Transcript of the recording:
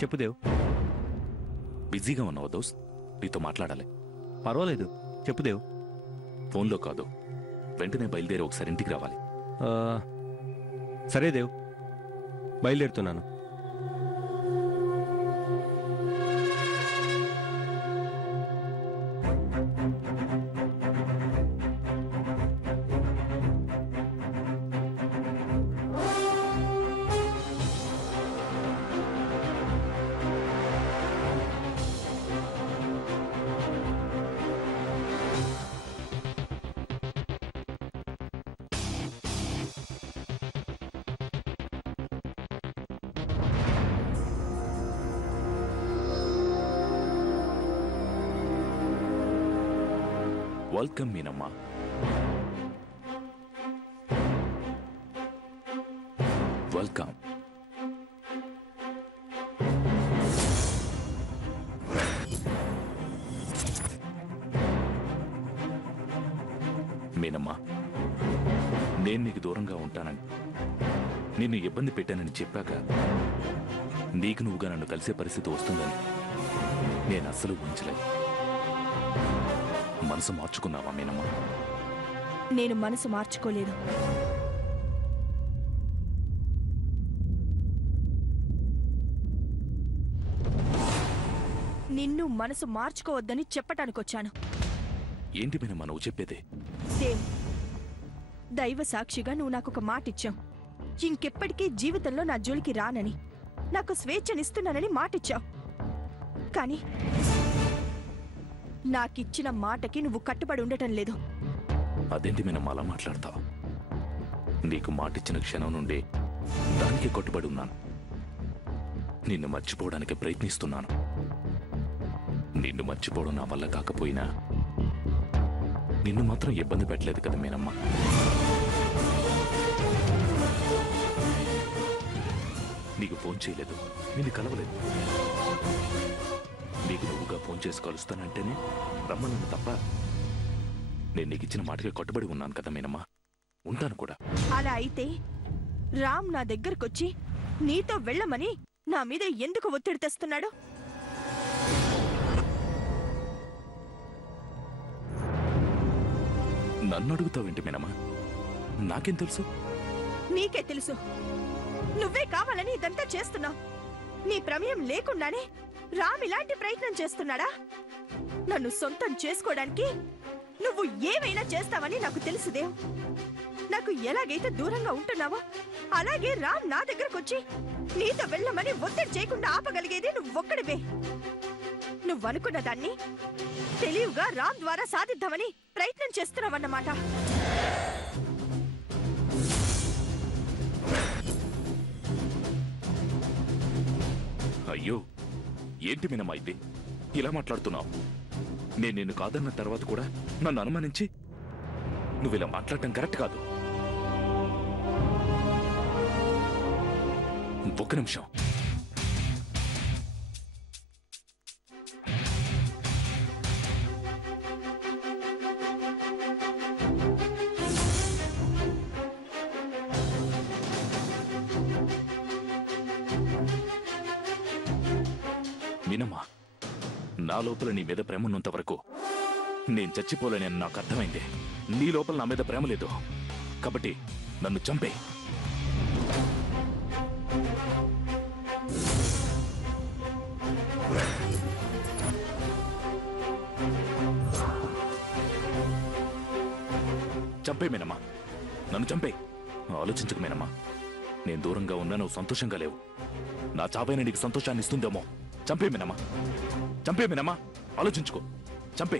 చెప్పు దేవ్. బిజీగా ఉన్నావా దోస్త్? నీతో మాట్లాడాలి. పర్వాలేదు, చెప్పు దేవ్. ఫోన్లో కాదు, వెంటనే బయలుదేరి ఒకసారి ఇంటికి రావాలి. సరే దేవ్, బయలుదేరుతున్నాను. వెల్కమ్ మీనమ్మా. వెల్కమ్. మీనమ్మా, నేను నీకు దూరంగా ఉంటానని, నిన్ను ఇబ్బంది పెట్టానని చెప్పాక నీకు నువ్వుగా నన్ను కలిసే పరిస్థితి వస్తుందని నేను అస్సలు ఊహించలేదు. మనసు మార్చుకున్నావా మీనమ్మా? నేను మనసు మార్చుకోలేదు. నిన్ను మనసు మార్చుకోవద్దని చెప్పటానికొచ్చాను. ఏంటి మీనమ్మా నువ్వు చెప్పేదే? దేవ్, దైవ సాక్షిగా నువ్వు నాకొక మాట ఇచ్చావు. ఇంకెప్పటికీ జీవితంలో నా జోలికి రానని, నాకు స్వేచ్ఛనిస్తున్నానని మాటిచ్చావు. కానీ నాకిచ్చిన మాటకి నువ్వు కట్టుబడి ఉండటం లేదు. అదేంటి మీనమ్మా అలా మాట్లాడతావు? నీకు మాటిచ్చిన క్షణం నుండి దానికి కట్టుబడి ఉన్నాను. నిన్ను మర్చిపోవడానికి ప్రయత్నిస్తున్నాను. నిన్ను మర్చిపోవడం నా వల్ల కాకపోయినా నిన్ను మాత్రం ఇబ్బంది పెట్టలేదు కదా మీనమ్మా. నీకు ఫోన్ చేయలేదు, నిన్ను కలవలేదు. నీకు నువ్వుగా ఫోన్ చేసి కలుస్తానంటేనే రమ్మన్నాను తప్ప నేను నీకు ఇచ్చిన మాటకి కట్టుబడి ఉన్నాను కదా మీనమ్మా. ఉంటాను కూడా. అలా అయితే రామ్ నా దగ్గరకొచ్చి నీతో వెళ్ళమని నా మీద ఎందుకు ఒత్తిడి తెస్తున్నాడు? నన్ను అడుగుతావేంటి మీనమ్మా? నాకేం తెలుసు? నీకే తెలుసు. నువ్వే కావాలని ఇదంతా చేస్తున్నావు. నీ ప్రమేయం లేకుండానే రామ్ ఇలాంటి ప్రయత్నం చేస్తున్నాడా? నన్ను సొంతం చేసుకోవడానికి నువ్వు ఏమైనా చేస్తావని నాకు తెలుసుదేవ్. నాకు ఎలాగైతే దూరంగా ఉంటున్నావో అలాగే రామ్ నా దగ్గరకొచ్చి నీతో వెళ్ళమని ఒత్తిడి చేయకుండా ఆపగలిగేది నువ్వొక్కడివే. నువ్వనుకున్న దాన్ని తెలివిగా రామ్ ద్వారా సాధిద్దామని ప్రయత్నం చేస్తున్నావన్నమాట. అయ్యో, ఏంటి మీనమ్మా ఇది? ఇలా మాట్లాడుతున్నావు? నేను నిన్ను కాదన్న తర్వాత కూడా నన్ను అనుమానించి నువ్వు ఇలా మాట్లాడటం కరెక్ట్ కాదు. ఒక్క నిమిషం. మీనమ్మా, నా లోపల నీ మీద ప్రేమ ఉన్నంత వరకు నేను చచ్చిపోలేనని నాకు అర్థమైంది. నీ లోపల నా మీద ప్రేమ లేదు కాబట్టి నన్ను చంపే. చంపే మీనమ్మా, నన్ను చంపే. ఆలోచించకు మీనమ్మా, నేను దూరంగా ఉన్నా నువ్వు సంతోషంగా లేవు. నా చావైన నీకు సంతోషాన్ని ఇస్తుందేమో. చంపే మీనమ్మా, చంపే మీనమ్మా, ఆలోచించుకో. చంపే.